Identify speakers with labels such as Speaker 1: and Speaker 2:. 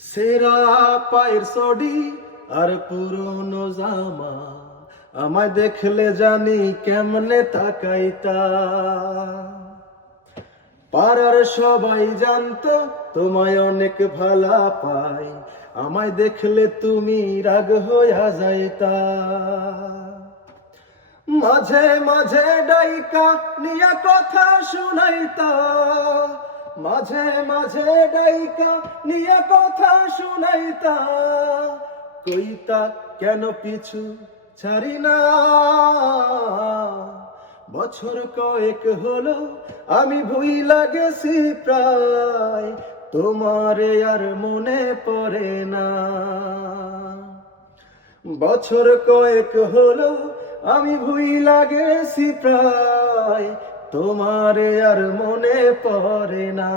Speaker 1: সেরা পায়ের সডি আর পুরনো জামা। আমায় দেখলে জানি কেমনে তাকাইতা। পাড়ার সবাই জানতো, তোমায় অনেক ভালা পাই। আমায় দেখলে তুমি রাগ হইয়া যাইতা। মাঝে মাঝে ডাইকা নিয়া কথা শুনাইতা। মাঝে মাঝে ডাইকা নিয়ে কথা শুনাইতা, কইতা, কেন পিছু ছাড়ি না? বছর কয়েক হলো, আমি ভুই লাগেছি প্রায়, তোমারে আর মনে পড়ে না। বছর কয়েক হলো, আমি ভুই লাগেছি প্রায় তোমারে আর মনে পড়ে না।